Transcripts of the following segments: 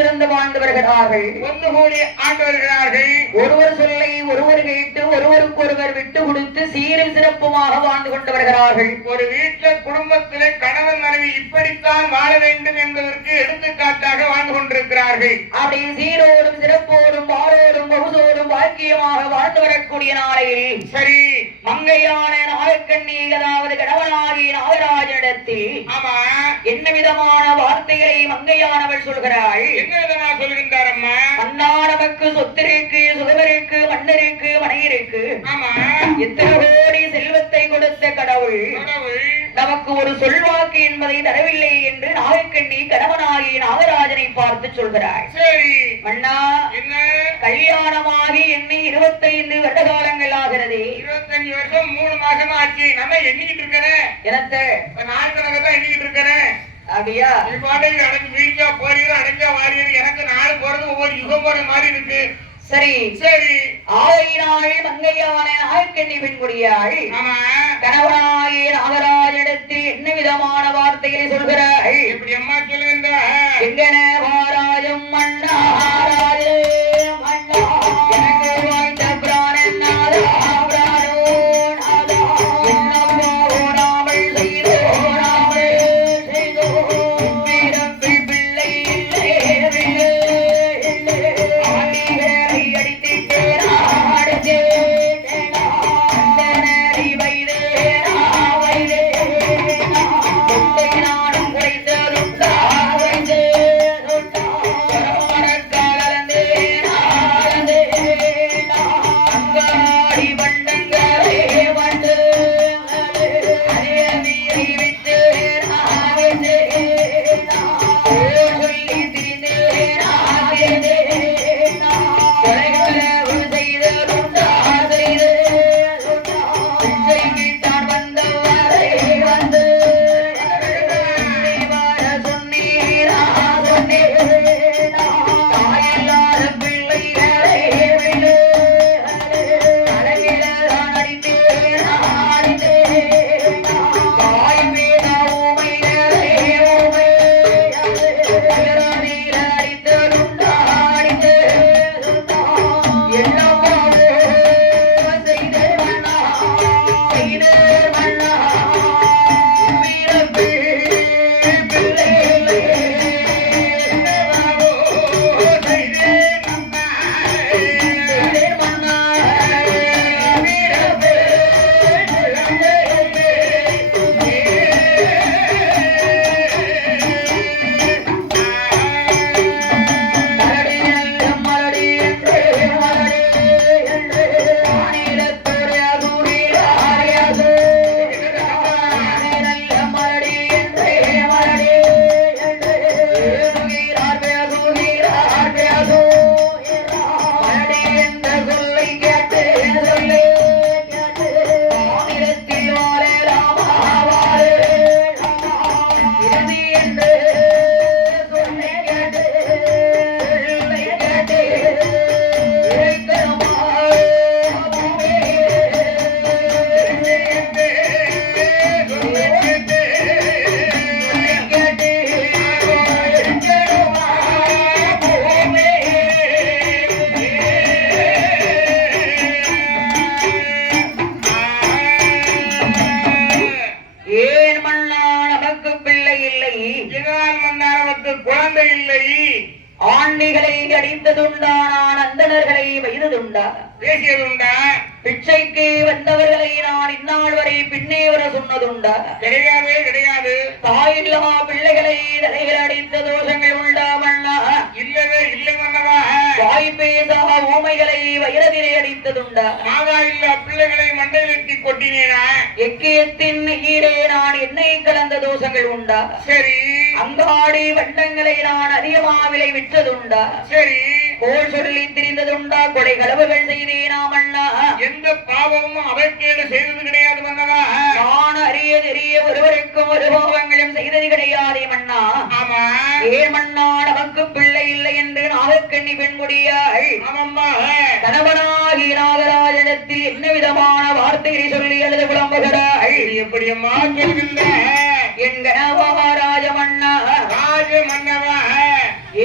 ஒன்றிருந்து வாழ்ந்து வருகிறார்கள். ஒன்று கூடி ஆண்டு வருகிறார்கள். ஒருவர் சொல்லை ஒருவர் கேட்டு ஒருவருக்கு ஒருவர் விட்டு கொடுத்து சீரும் சிறப்புமாக வாழ்ந்து கொண்டு வருகிறார்கள். ஒரு வீட்டில் குடும்பத்திலே கணவன் மனைவி இப்படித்தான் வாழ வேண்டும் என்பதற்கு எடுத்துக்காட்டாக வாழ்ந்து கொண்டிருக்கிறார்கள். அப்படி சீரோடும் சிறப்போடும் வாழோடும் பகுதோடும் வாக்கியமாக வாழ்ந்து வரக்கூடிய நாளையில் சரி மங்கையான நாகக்கண்ணி அதாவது கணவனாகிய நாகராஜனிடத்தில் என்ன விதமான வார்த்தைகளை மங்கையானவள் சொல்கிறாள்? என்ன விதமாக சொல்கின்றார் அம்மா? மன்னா நமக்கு சொத்திருக்கு, சுகமருக்கு, மன்னருக்கு, மனையிருக்கு, எத்தனை கோடி செல்வத்தை கொடுத்த கடவுள் நமக்கு ஒரு சொல்வாக்கு என்பதை தரவில்லை என்று நாகக்கண்ணி கணவனாகி நாகராஜனை பார்த்து சொல்கிறாள். சரி மன்னா, என்ன கல்யாணமாகி எண்ணி 25 வருட காலங்கள் ஆகிறது. 25 வருஷம் 3 மாசம் ஆச்சு. நம்ம எண்ணிக்கிட்டு இருக்கிறேன். எனக்கு நாள் கணக்கு தான் எண்ணிக்கிட்டு இருக்கிறேன். அப்படியா? பாட்டுக்கு அடைஞ்சு வீழ்ச்சா போறீங்க, அடைஞ்சா வாரியது. எனக்கு நாள் போறது ஒவ்வொரு யுகம் போற மாதிரி இருக்கு. சரி சரி ஆயினாள் மங்கையான நாகக்கண்ணி பெண்குடியாள் கணவனாகிய நாகராஜனிடத்தில் என்ன விதமான வார்த்தைகளை சொல்கிறாள்? இப்படி அம்மா சொல்லுகின்ற எங்கன வாராஜம் மன்னா ராஜே மன்னா எனக்கு வாய்ந்த பிராணன் நாதா பிராணோ நாதா என்னம்மா ஓடாமல் செய்தோ செய்தோ வீரப்பில் பிள்ளை இல்லை இல்லை இல்லை ஆடி வேலை அடித்தேனா அடித்தேனா அந்தனடி வைதேனா வைதேனா தொட்டை நாடும் கிடைத்ததுண்டா வைதேனுண்டா பரமரக்காலந்தேனா அலந்தேனா அங்காடி வண்டங்களே வண்டங்களே அதே மீறி விட்டேனா விட்டேனா சொல்லி திரிந்தேனா திரிந்தேனா கொலைகளவு செய்ததுண்டா செய்ததுண்டா பிச்சை வீட்டான் வந்தவரை வந்து வாழ சொன்னீரா சொன்னீரா தாயில்லாத பிள்ளைகளை அழகில்தான் அடித்தேனா அடித்தேனா தாய் மீத ஊமைகளை ஊமையில் அடித்ததுண்டா அடித்ததுண்டா என்னவாவோ செய்தே மன்னா செய்தே மன்னா வீரப்பே பிள்ளை என்னவாவோ செய்தே மன்னா செய்தே மன்னா வீரப்பே மலடி நல்ல மலடி என்றே மலடி என்றே ஆனிலத்தோடு அகுரியாரியாது நல்ல மலடி என்றே மலடி என்றே அகுரியார் அகுரியார் மலடி என்ற சொல்லை கேட்டு சொல்லை கேட்டு ஆனிலத்தில் வாழலாமா வாழலாமா இறுதி என்று சொல்லை கேட்டு சொல்லை கேட்டு இறைக்கரமா ஏன் மன்னா நமக்கு பிள்ளை இல்லை? இதனால் மன்னாரவருக்கு குழந்தை இல்லை. ஆண்டிகளை அடித்ததுண்டா? நான் அந்தணர்களை வைத்ததுண்டா? பேசியதுண்டா? பிச்சைக்கு வந்தவர்களை நான் இந்நாள் வரை பின்னே வர சொன்னதுண்டா? கிடையவே கிடையாது. தாயில்லமா பிள்ளைகளை தலைகள் அடித்த தோஷங்கள் உண்டா மன்னா? இல்லவே இல்லை மன்னவா. வாய் பேசா ஊமைகளை வைரதிரை அடித்ததுண்டா? மாதா இல்ல பிள்ளைகளை மண்டையிலிட்டு கொட்டினேனா? எக்கியத்தின் ஈரே நான் எண்ணெய் கலந்த தோஷங்கள் உண்டா? சரி அங்காடி வண்டங்களை நான் அதிகமா விலை விற்றதுண்டா? சரி கோல் சொல்லி திரிந்ததுண்டா? கொடை களவுகள் செய்தேனா மன்னா? எந்த பாவமும் அவற்கேடு செய்தது கிடையாது மன்னவா. நான் அறிய தெரிய ஒருவருக்கும் ஒரு பாவங்களும் செய்தது கிடையாதே மன்னா. ஆமா ஏன் மன்னா நமக்கு பிள்ளை இல்லை என்று நாகக்கண்ணி பெண்முடியாள் கணவனாகி நாகராஜனிடத்தில் என்ன விதமான வார்த்தைகளை சொல்லி எழுத புலம்புகிறாள்? எப்படி அம்மா சொல்கின்ற என் கணவா ராஜ மன்னா ராஜ மன்னவா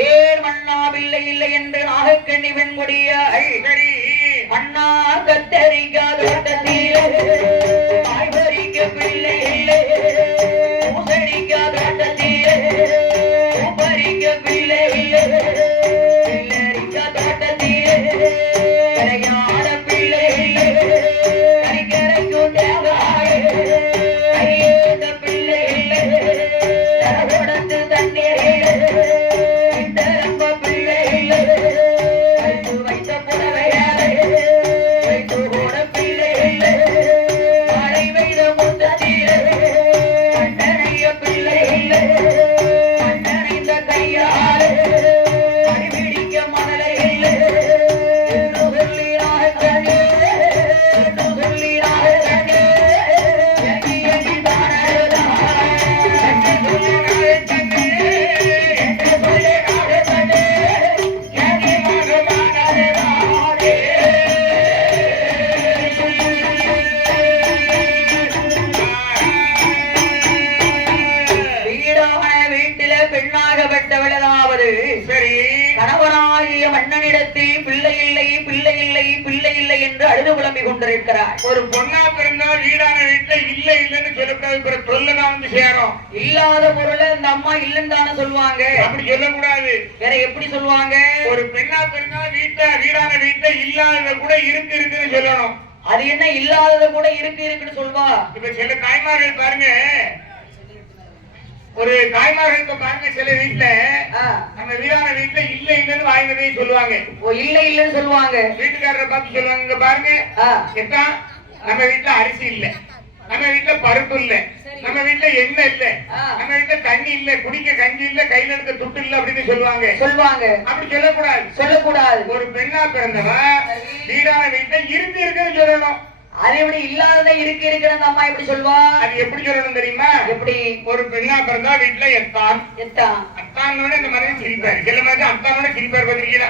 ஏன் மன்னா பிள்ளை இல்லை என்று நாகக்கண்ணி வெண்கொடியாள் சரி மன்னா கத்தரிக்காத தண்ணீரே காய்கறிக்க பிள்ளை இல்லை பூசணிக்காத தண்ணீரே பூப்பறிக்க பிள்ளை இல்லை பிள்ளரிக்காத தண்ணீரே கரையான பிள்ளை இல்லை கரிக்கரைக்கும் தேங்காயே கையேந்த பிள்ளை இல்லை தரகொடத்து தண்ணீர் இல்லை தரம்ப பிள்ளை இல்லை வைத்த புடவையாலே வைத்து கூட பிள்ளை இல்லை மழை பெய்த முத்தீரே கண்டனைய பிள்ளை இல்லை கண்டனைந்த கையாலே அடிபிடிக்க மணலை இல்லை என்று சொல்லினாய் கண்ணே என்று சொல்லினாய் கண்ணே எங்கி எங்கி தானடா என்று சொல்லினாய் கண்ணே என்று சொல்லினாய் கண்ணே எங்கி வீடான வீட்டில பெண்ணாகப்பட்டவளதாவது சரி கணவனாகிய மன்னனிடத்தில் பிள்ளை இல்லை பிள்ளை இல்லை பிள்ளை இல்லை என்று அழுது புலம்பிக் கொண்டிருக்கிறார். ஒரு பொண்ணா பிறந்தா வீடான வீட்டுல இல்ல இல்லன்னு சொல்லக்கூடாது, சொல்லதான் வந்து சேரும். இல்லாத பொருளை இந்த அம்மா இல்லன்னு தானே சொல்லுவாங்க. அப்படி சொல்லக்கூடாது. வேற எப்படி சொல்லுவாங்க? ஒரு பெண்ணா பிறந்தா வீடான வீட்டுல இல்லாத கூட இருக்குன்னு சொல்லணும். அது என்ன இல்லாதத கூட இருக்குன்னு சொல்வா? இப்ப சில தாய்மார்கள் பாருங்க, ஒரு தாய்மார்களுக்கு பாருங்க, சில வீட்டுல நம்ம வீடான வீட்டுல இல்ல இல்லன்னு வாய்ந்ததே சொல்லுவாங்க. இல்ல இல்லன்னு சொல்லுவாங்க. வீட்டுக்காரரை பார்த்து சொல்லுவாங்க, இங்க பாருங்க எத்தான் நம்ம வீட்டுல அரிசி இல்ல, நம்ம வீட்டுல பருப்பு இல்ல, நம்ம வீட்டுல எண்ணெய் இல்ல, நம்ம வீட்டுல தண்ணி இல்ல, குடிக்க கஞ்சி இல்ல, கையில எடுக்க துட்டு இல்ல அப்படின்னு சொல்லுவாங்க. அப்படி சொல்லக்கூடாது. ஒரு பெண்ணா பிறந்தவன் வீடான வீட்டுல இருக்குன்னு சொல்லணும். அது எப்படி இல்லாததை இருக்குன்னு அந்த அம்மா எப்படி சொல்வா? அது எப்படி சொல்லணும் தெரியுமா? எப்படி? ஒரு பெண்ணா பிறந்தா வீட்டுல அத்தானோட இந்த மாதிரி சிரிப்பாரு. சில மாதிரி அத்தானோட சிரிப்பாரு பாத்தீங்களா?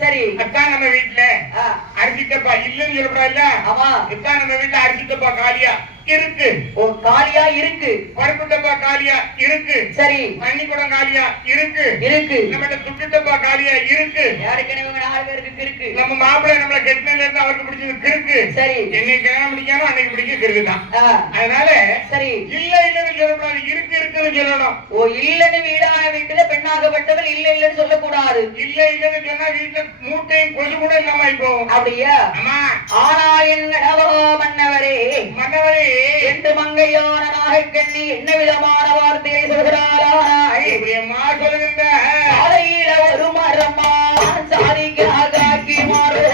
சரி, அத்தான் நம்ம வீட்டுல அரிசி டப்பா இல்லன்னு சொல்லக்கூடாதுல்ல. ஆமா, அத்தான் நம்ம வீட்டுல அரிசி டப்பா காலியா இருக்கு. காலியா இருக்கு. பருப்பு டப்பா காலியா இருக்கு. சரி, தண்ணி குடம் காலியா இருக்கு. நம்ம துட்டு டப்பா காலியா இருக்கு. யாருக்கெனவே 4 பேருக்கு இருக்கு. நம்ம மாப்பிள்ளை நம்மள கெட்டினதுல இருந்து அவருக்கு பிடிச்சது இருக்கு. சரி, என்னைக்கு கல்யாணம் முடிக்கானோ அன்னைக்கு பிடிக்க இருக்குதான். அதனால சரி, இல்ல இல்லன்னு சொல்லக்கூடாது, இருக்குன்னு சொல்லணும். இல்லன்னு வீடான வீட்டுல பெண்ணாகப்பட்டவள் இல்ல இல்லன்னு சொல்லக்கூடாது. இல்ல இல்லன்னு சொன்னா வீட்டுல மூட்டையும் கொசு கூட இல்லாம போகும். அப்படியா? ஆமா. ஆனால் என்னவோ மன்னவரே என்று மங்கையான நாகக்கண்ணி என்ன விதமான வார்த்தையை சொல்கிறாராய்? எப்படியம்மா சொல்லுகின்ற? சாலையில ஒரு மரமா சாதிக்காகி மாறோ,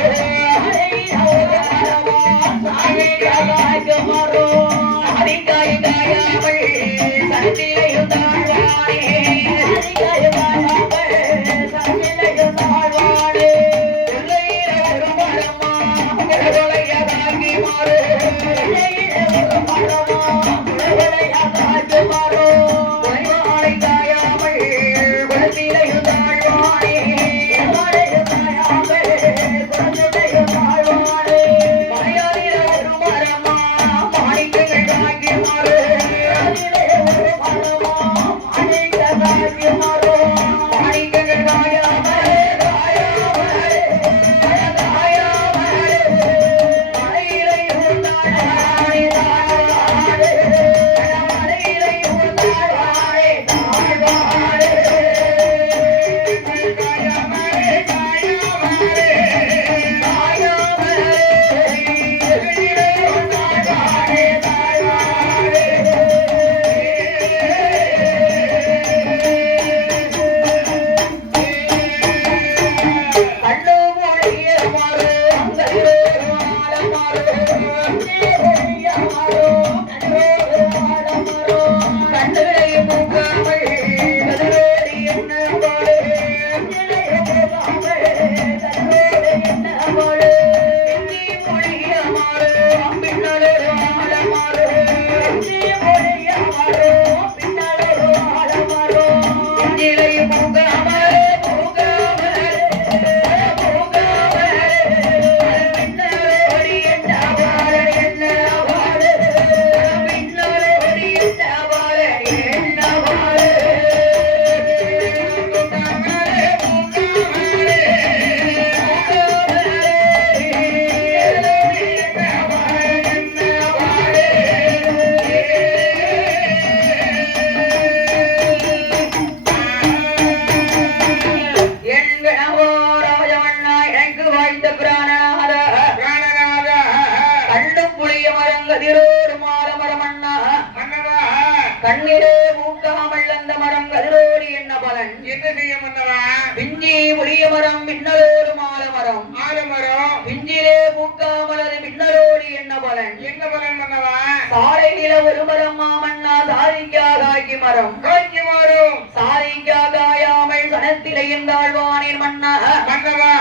மாறோ சாதிக்காய் காயாமல் சத்திலையும் தாழ்வானே, சத்திலையும் தாழ்வானே ஒரு மரமா கொலையதாகி மாறோ, கண்ணிலே மூக்காமல் அந்த மரம் கதிரோடு என்ன பலன்? என்ன செய்ய மன்னவா? பிஞ்சி புளிய மரம் மின்னலோடு மாலமரம். ஆலமரம் பிஞ்சிலே மூக்காமல் அது மின்னலோடு என்ன பலன்? என்ன பலன் மன்னவா? சாலையில ஒரு மரம் மாமண்ணா சாதிக்காகாகி மரம். காய்க்கு மாறும் சாதிக்காகாயாமல் சனத்திலே இருந்தாழ்வானின் மன்னா மன்னவா.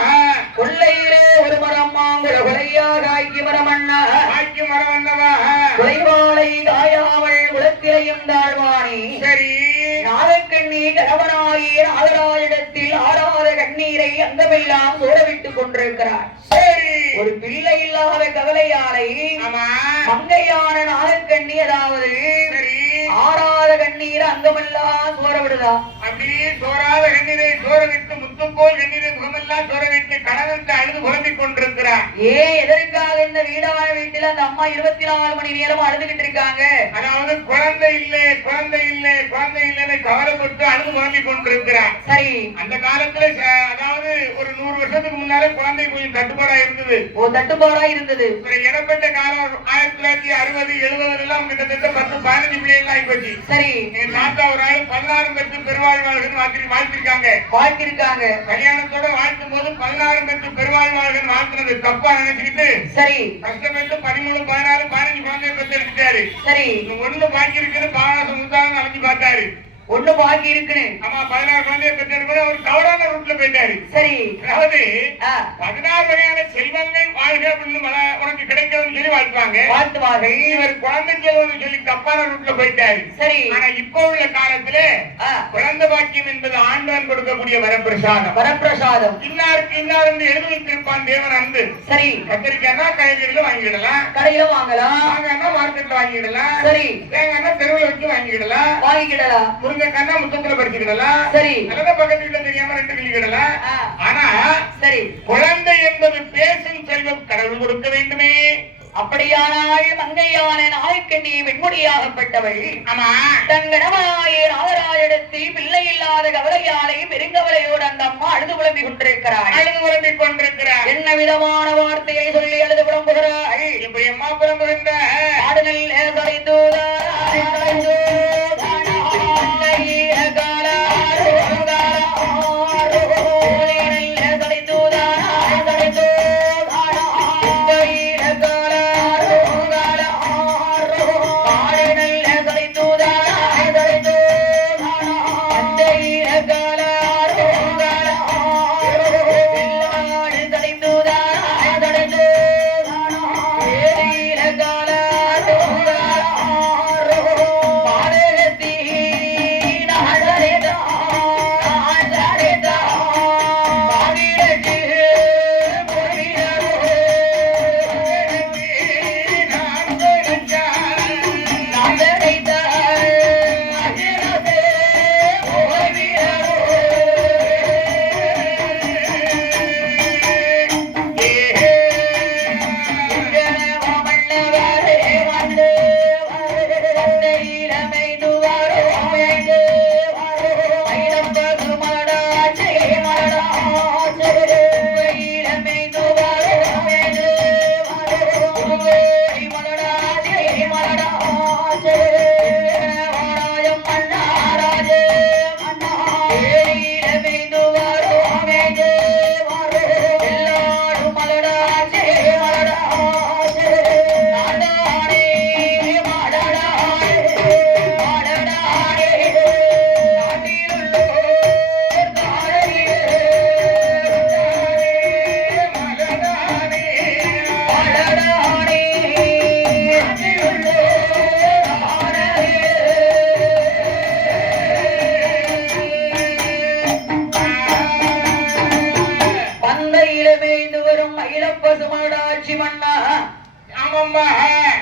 கொள்ளையிலே ஒரு மரம் மாங்குல கொலையாகாய்க்கு மரம் அண்ணா காய்க்கு மரம் மன்னவா. கொலைவாளை காயாமல் குலத்திலையும் தாழ்வானே. சரி நாதக்கண்ணி கணவனாகி நாதராஜிடத்தில் ஆறாத கண்ணீரை அங்கமெல்லாம் சோடவிட்டுக் கொண்டிருக்கிறார். சரி ஒரு பிள்ளை இல்லாத கவலையாலை ஆமா மங்கையான நாதக்கண்ணி அதாவது சரி ஆறாத கண்ணீர் அங்கமெல்லாம் சோர விடுதா. அப்படியே சோறாத கண்ணீரை சோர விட்டு முத்துப்போல் கண்ணீரை முகமெல்லாம் சோர விட்டு கணவன் அழுது புலம்பிக் கொண்டிருக்கிறார். ஏன் எதற்காக இந்த வீடான வீட்டில் அந்த அம்மா 24 மணி நேரம் அழுதுகிட்டு இருக்காங்க? அதாவது குழந்தை இல்லை குழந்தை இல்லை குழந்தை இல்லைன்னு கவலைப்பட்டு அழுது புலம்பிக் கொண்டிருக்கிறார். சரி அந்த காலத்துல அதாவது ஒரு 100 வருஷத்துக்கு முன்னாலே குழந்தை கொஞ்சம் தட்டுப்பாடா இருந்தது. ஒரு தட்டுப்பாடா இருந்தது. ஒரு இடப்பட்ட காலம் 1960 70 எல்லாம் கிட்டத்தட்ட 10-15 பிள்ளைகள் ஆயிப்போச்சு. சரி என் தாத்தா ஒரு ஆள் 16 பெற்று பெருவாழ்வாளர்கள் வாழ்த்திருக்காங்க. வாழ்த்திருக்காங்க. கல்யாணத்தோட வாழ்த்தும் போது 16 பெற்று பெருவாழ்வாளர்கள் வாழ்த்துனது தப்பா நினைச்சுக்கிட்டு சரி கஷ்டப்பட்டு 13 16 15 குழந்தைய பெற்றெடுத்துட்டாரு. சரி ஒண்ணு பாக்கி இருக்குன்னு பாவாசம் முத்தாலும் அமைச்சு பார்த்தாரு. ஒண்ணு பாக்கி இருக்குன்னு ஆமா 16 குழந்தைய பெற்றெடுக்கும் அவர் தவறான ரூட்ல போயிட்டாரு. சரி அதாவது ஆ, 16 வகையான செல்வங்கள் வாழ்க அப்படின்னு உனக்கு கிடைக்கணும்னு சொல்லி வாழ்த்துவாங்க. வாழ்த்துவார்கள். இவர் குழந்தை செல்வம்னு சொல்லி தப்பான ரூட்ல போயிட்டாரு. சரி ஆனா இப்போ உள்ள காலத்துல ஆ, குழந்தை பாக்கியம் என்பது ஆண்டவன் கொடுக்கக்கூடிய வரப்பிரசாதம். வரப்பிரசாதம். இன்னாருக்கு இன்னார் என்று எழுதி வைத்திருப்பான் தேவன் அன்பு. சரி கத்திரிக்காய்னா காய்கறியில வாங்கிடலாம், கடையில வாங்கலாம். மாங்காய்னா மார்க்கெட்ல வாங்கிடலாம், சரி தேங்காய்னா தெருவில் வச்சு வாங்கிடலாம், வாங்கிக்கிடலாம். முருங்கைக்காய்னா முத்தத்துல பறிச்சுக்கிடலாம், சரி நல்லத பக்கத்து வீட்டுல தெரியாம 2 கிளிக்கிடலாம். ஆ, ஆனா சரி குழந்தை என்பது பேசும் செல்வம் கடவுள் கொடுக்க வேண்டுமே. அப்படியானால் மங்கையான நாய்க்கண்ணி வெண்முடியாகப்பட்டவள் ஆமா தன் கணவனாய நாகராஜிடத்தில் பிள்ளை இல்லாத கவலையாலை பெருங்கவலையோடு அந்த அம்மா அழுது புலம்பிக் கொண்டிருக்கிறாள். அழுது புலம்பிக் கொண்டிருக்கிறார். என்ன விதமான வார்த்தையை சொல்லி அழுது புலம்புகிறாள்? இப்ப எம்மா புலம்புகின்ற ஆடுநல்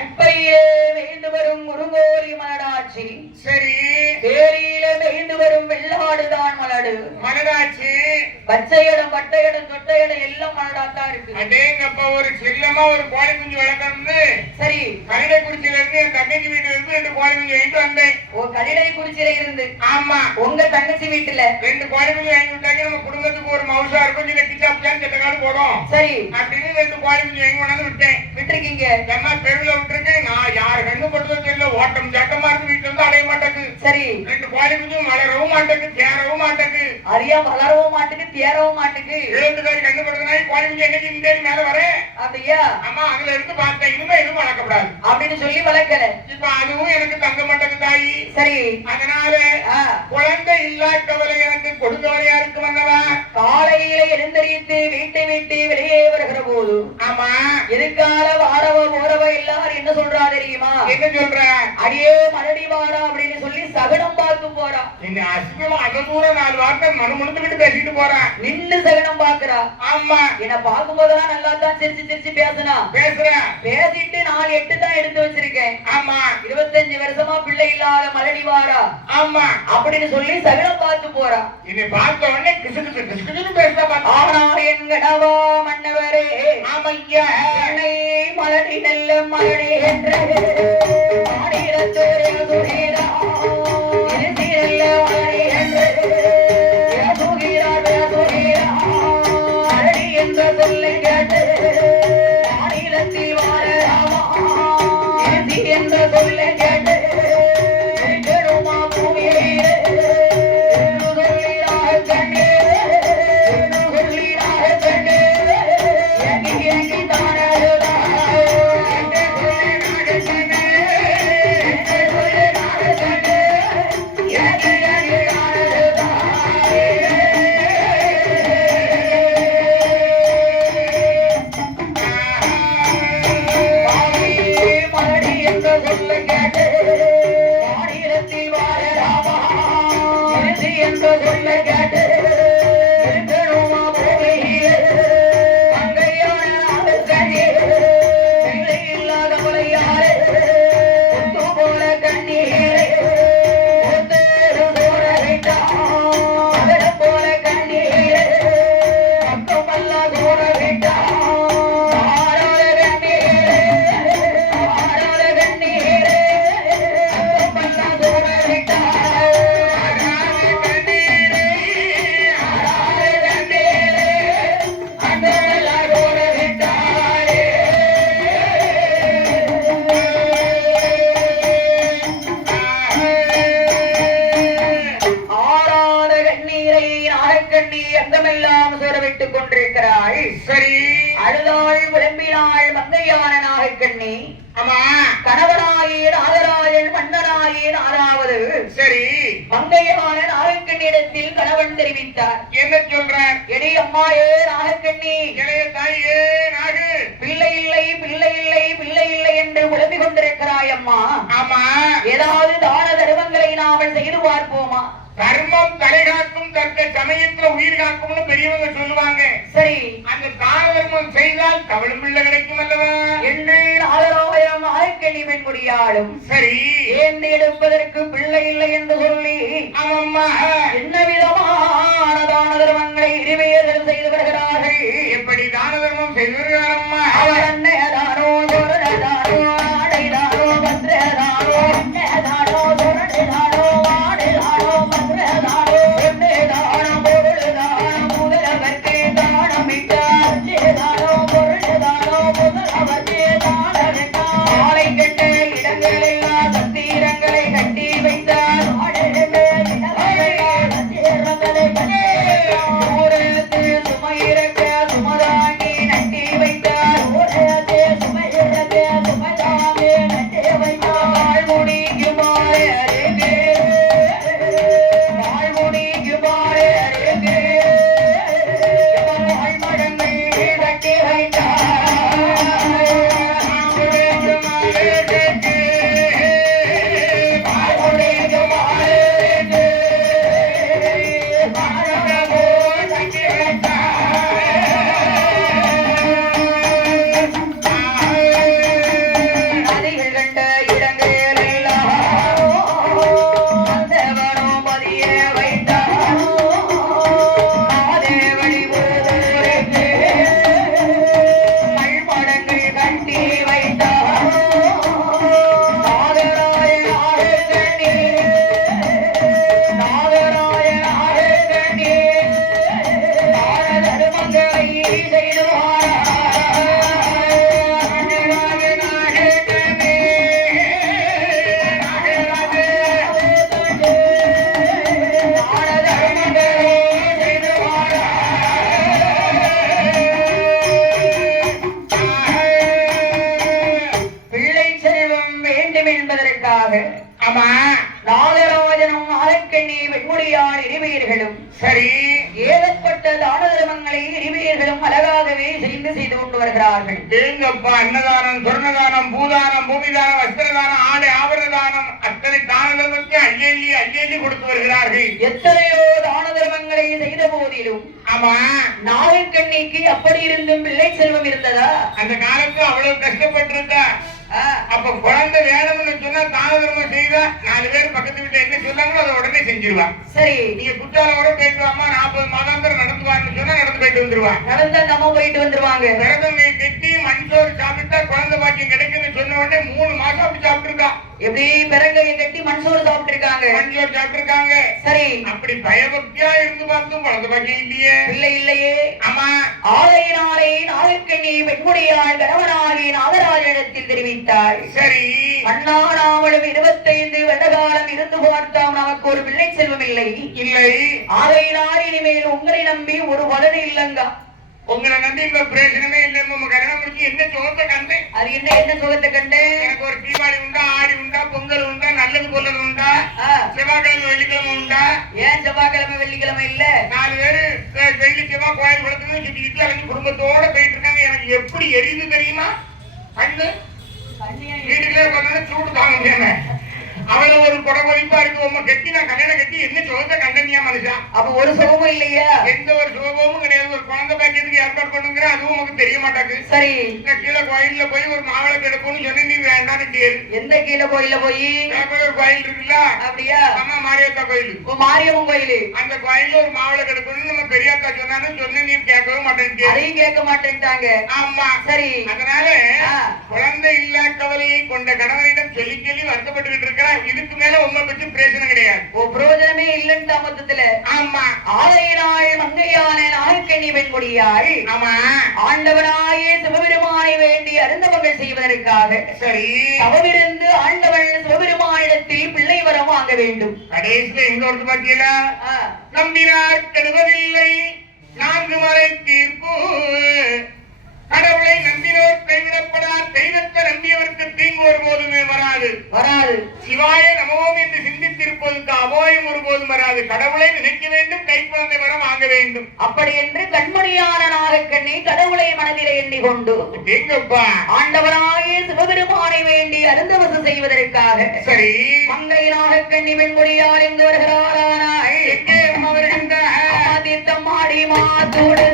முப்பையிலே மேய்ந்து வரும் முருங்கோரி மலடாட்சி. சரி தேரியில மேய்ந்து வரும் வெள்ளாடுதான் மலடு. மலராட்சி பச்சையிடம் பட்டையிடம் தொட்டையிடம் எல்லாம் மலடாத்தான் இருக்கு. அதேங்கப்ப ஒரு செல்லமா ஒரு கோழி குஞ்சு வளர்க்கணும்னு சரி கலிடைக்குறிச்சியில இருந்து என் தங்கச்சி வீட்டுல இருந்து 2 கோழி குஞ்சு வாங்கிட்டு வந்தேன். ஓ கலிடைக்குறிச்சியில இருந்து? ஆமா உங்க தங்கச்சி வீட்டுல 2 கோழி குஞ்சு வாங்கி விட்டாங்க. நம்ம குடும்பத்துக்கு ஒரு மவுசா இருக்கும், சில கிச்சாப்பிச்சான்னு செட்டக்காடு போடும். சரி அப்படின்னு 2 கோழி குஞ்சு வாங்கி கொண்டாந்து விட்டேன். விட்டுருக்கீங்க? எல்லாம் தெருவில் விட்டுருக்கேன். நான் யாரு கண்ணு படுத்தோ தெரியல, ஓட்டம் சட்டமா இருக்கு, வீட்டுல இருந்து அடைய மாட்டேங்குது. கோழி குஞ்சு வளரவும் மாட்டேக்கு தேரவும் மாட்டேக்கு அறியா வளரவும் மாட்டுக்கு தேரவும் மாட்டுக்கு எழுத்துக்காரி கண்டுபடுத்தினா கோழி குஞ்சு என்னைக்கு இந்த மேல வர அப்படியா ஆமா அதுல இருந்து பார்த்தேன் இனிமே எதுவும் வளர்க்கப்படாது அப்படின்னு சொல்லி வளர்க்கல இப்ப அதுவும் எனக்கு தங்க மாட்டேக்கு தாயி சரி அதனால குழந்தை இல்லா கவலை எனக்கு கொடுங்கவலையா இருக்கு வந்தவா காலையில எழுந்தரித்து வீட்டை விட்டு வெளியே வருகிற போது ஆமா எதுக்கால வாரவ போறவ எல்லாரும் என்ன சொல்றா தெரியுமா என்ன சொல்ற அடியே மலடி வாரா அப்படின்னு சொல்லி சகனம் பார்த்து போறா நீங்க அசிங்கமா அந்த தூரம் 4 வார்த்தை மனமுழுந்துக்கிட்டு பேசிட்டு போறேன் நின்னு சகனம் பாக்குறா ஆமா என்ன பார்க்கும் போதெல்லாம் நல்லா தான் சிரிச்சு சிரிச்சு பேசுறேன் பேசிட்டு 4-8 தான் எடுத்து வச்சிருக்கேன் ஆமா 25 வருஷமா பிள்ளை இல்லாத மலடி வாரா ஆமா அப்படின்னு சொல்லி சகனம் பார்த்து போறா இதை பார்த்த உடனே கிசுகிசு பேசுறா ஆனா எங்கடவா மன்னவரே ஆமையா என்னை மலடி நல்ல மலடி என்று மாநிலத்தோரே சுகீரா இருசி நல்ல மலடி என்று சுகீரா சுகீரா மலடி என்ற சொல்லை கேட்டு மாநிலத்தில் வாழ ராமா இருசி என்ற சொல்லை கேட்டு இருக்கணுமா பூமியிலே சரி அழுதாள் விளம்பினாள் மங்கையான நாகக்கண்ணி ஆமா கணவனாயே நாகராஜன் மன்னனாயே நாலாவது சரி மங்கையான நாகக்கண்ணிடத்தில் கணவன் தெரிவித்தார் என்ன சொல்றார் எடி அம்மாயே நாகக்கண்ணி இளைய தாயே நாகு பிள்ளை இல்லை பிள்ளை இல்லை பிள்ளை இல்லை என்று புலம்பிக் கொண்டிருக்கிறாய் அம்மா ஆமா ஏதாவது தான தர்மங்களை நாமல் செய்து பார்ப்போமா தர்மம் தலைகாக்கும் தற்க சமயத்துல உயிர் காக்கும்னு பெரியவங்க சொல்லுவாங்க சரி அந்த தான தர்மம் செய்தால் தவளும் பிள்ளை கிடைக்கும் அல்லவா என்று 4000 ஆய்க்கணி பெண்முடியாடும் சரி ஏந்தி எடுப்பதற்கு பிள்ளை இல்லை என்று சொல்லி ஆமாம்மா என்ன விதமான தான தர்மங்களை இருவேர்கள் செய்து வருகிறார்கள் எப்படி தான தர்மம் செய்து வருகிறாரம்மா அவர் அன்னையதானோ சொரதானோ ஆடைதானோ பத்ரதானோ அன்னையதானோ சொரதானோ ஆடைதானோ பத்ரதானோ என்னதானோ பொருள்தானோ முதலவர்க்கே தானமிட்டார் தானோ பொருள்தானோ முதலவர்க்கே தானமிட்டார் ஆலை கட்ட இடங்கள் எல்லாம் சத்திரங்களை கட்டி வைத்தார் ஆடை மேல் இடங்களை சத்திரங்களை கட்டி இப்படிப்பட்ட தான தர்மங்களை இனிமையர்களும் அழகாகவே செய்து கொண்டு வருகிறார்கள். தேங்கப்பா அன்னதானம், சொர்ணதானம், பூதானம், பூமிதானம், வஸ்திரதானம், ஆடை ஆபரணதானம், அத்தனை தான தர்மத்தை அள்ளி கொடுத்து வருகிறார்கள். எத்தனையோ தான தர்மங்களை செய்த போதிலும் ஆமா நாகக்கண்ணிக்கு அப்படி இருந்தும் பிள்ளை செல்வம் இருந்ததா? அந்த காலத்துல அவ்வளவு கஷ்டப்பட்டிருக்கா. அப்ப குழந்தை வேணும்னு சொன்னா தான தர்மம் செய்தா 4 பேர் பக்கத்து வீட்டுல என்ன சொன்னாங்களோ அதை உடனே செஞ்சிருவா. சரி, நீங்க குற்றாலம் கூட போயிட்டு வாமா, 40 மாதாந்திரம் நடந்து வான்னு சொன்னா நடந்து போயிட்டு வந்துருவா. நடந்தா நம்ம போயிட்டு வந்துருவாங்க. விரதம் கட்டி மண்சோறு சாப்பிட்டா குழந்தை பாக்கியம் கிடைக்குன்னு சொன்ன உடனே 3 மாசம் அப்படி சாப்பிட்டுருக்கா. எப்படி பிறங்கையை கட்டி மண்சோறு சாப்பிட்டு இருக்காங்க, மண்சோறு சாப்பிட்டுருக்காங்க. சரி, அப்படி பயபக்தியா இருந்து பார்த்தும் குழந்தை பாக்கியம் இல்லையே. இல்லையே. ஆமா, ஆலையினாலே நாகக்கண்ணி பெண்முடியாள் கணவனாகி நாகராஜனிடத்தில் தெரிவித்தாள். சரி, அண்ணா நாமளும் 25 வருடகாலம் இருந்து பார்த்தோம், நமக்கு ஒரு பிள்ளை செல்வம் இல்லை. ஆலையினால் இனிமேல் உங்களை நம்பி ஒரு பலன் இல்லைங்க. உங்களை நம்பி இப்ப பிரயோஜனமே இல்லை. கல்யாணம் முடிச்சு என்ன சுகத்தை கண்டேன்? அது என்ன சுகத்தை கண்டேன்? எனக்கு ஒரு தீபாவளி உண்டா, ஆடி உண்டா, பொங்கல் உண்டா, நல்லது பொல்லது உண்டா, செவ்வாய்க்கிழமை வெள்ளிக்கிழமை உண்டா? ஏன் செவ்வாய்க்கிழமை வெள்ளிக்கிழமை இல்ல? 4 பேரு வெள்ளி செவ்வாய் கோயில் குளத்துல சுத்திக்கிட்டு அவங்க குடும்பத்தோட போயிட்டு இருக்காங்க. எனக்கு எப்படி எரியுது தெரியுமா? கண்ணு வீட்டுக்குள்ளே உட்காந்து சூடு தாங்க முடியாம அவளை ஒரு கொடகொலிப்பா இருக்கு. உங்க கட்டி நான் கல்யாணம் கட்டி என்ன சுகத்தை கண்டனியா மனுஷா? அப்ப ஒரு சுகமும் இல்லையா? எந்த ஒரு சுகமும் கிடையாது. ஒரு குழந்தை பாக்கியத்துக்கு ஏற்பாடு பண்ணுங்கிற அதுவும் உங்களுக்கு தெரிய மாட்டாங்க. சரி, கீழே கோயில்ல போய் ஒரு மாவளை கிடக்கும்னு சொன்ன நீ வேண்டான்னு. எந்த கீழே கோயில போய்? ஒரு கோயில் இருக்குல்ல, அப்படியா? அம்மா மாரியத்தா கோயில், மாரியம்மன் கோயில். அந்த கோயில்ல ஒரு மாவளை கிடக்கும்னு நம்ம பெரியாத்தா சொன்னாலும் சொன்ன நீ கேட்கவே மாட்டேன். அதையும் கேட்க மாட்டேன்ட்டாங்க. ஆமா, சரி. அதனால குழந்தை இல்லா கவலையை கொண்ட கணவனிடம் சொல்லி வருத்தப்பட்டு இருக்கிற. இதுக்கு மேல உங்களை பற்றி பிரயோஜனம் கிடையாது. பிரயோஜனமே இல்லைன்னு மொத்தத்துல. ஆமா, ஆலையினாள் மங்கையான நாகக்கண்ணி பெண்முடியாள். ஆமா, ஆண்டவனாயே சிவபெருமானை வேண்டி அருந்தவங்கள் செய்வதற்காக சரி தவமிருந்து ஆண்டவன் சிவபெருமானிடத்தில் பிள்ளை வரம் வாங்க வேண்டும். கடைசியில எங்க ஒருத்து பாத்தீங்களா? நம்பினார் கெடுவதில்லை 4 மறை தீர்ப்பு. கடவுளை நம்பினோர் கைவிடப்படார். தெய்வத்தை நம்பியவருக்கு தீங்கு ஒருபோதுமே வராது. சிவாய நமவோம் என்று சிந்தித்திருப்பதற்கு அபாயம் ஒருபோதும் வராது. கடவுளை நினைக்க வேண்டும், கைக்குழந்தை வரம் வாங்க வேண்டும். அப்படி என்று கண்மணியான நாகக்கண்ணி கடவுளை மனதிலே எண்ணிக்கொண்டு எங்கப்பா ஆண்டவனாயே சிவபெருமானை வேண்டி அருந்தவசு செய்வதற்காக சரி மங்கை நாகக்கண்ணி பெண்மொழியார் எங்கு வருகிறாரானாய்? எங்கே வருகின்ற தம்மாடி மாத்தோடு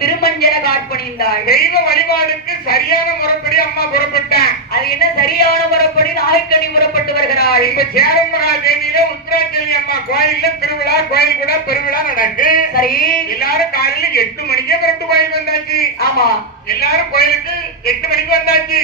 திருமஞ்சன காட்பணிந்தாள். தெய்வ வழிபாடுக்கு சரியான முறைப்படி அம்மா புறப்பட்டான். அது என்ன சரியான முறைப்படி நாகக்கண்ணி புறப்பட்டு வருகிறாள். இப்ப சேரன் மகாதேவியில உத்திராச்சேரி அம்மா கோயில்ல திருவிழா, கோயில் கூட பெருவிழா நடக்கு. சரி, எல்லாரும் காலையில 8 மணிக்கே புறப்பட்டு கோயில் வந்தாச்சு. ஆமா, எல்லாரும் கோயிலுக்கு 8 மணிக்கு வந்தாச்சு.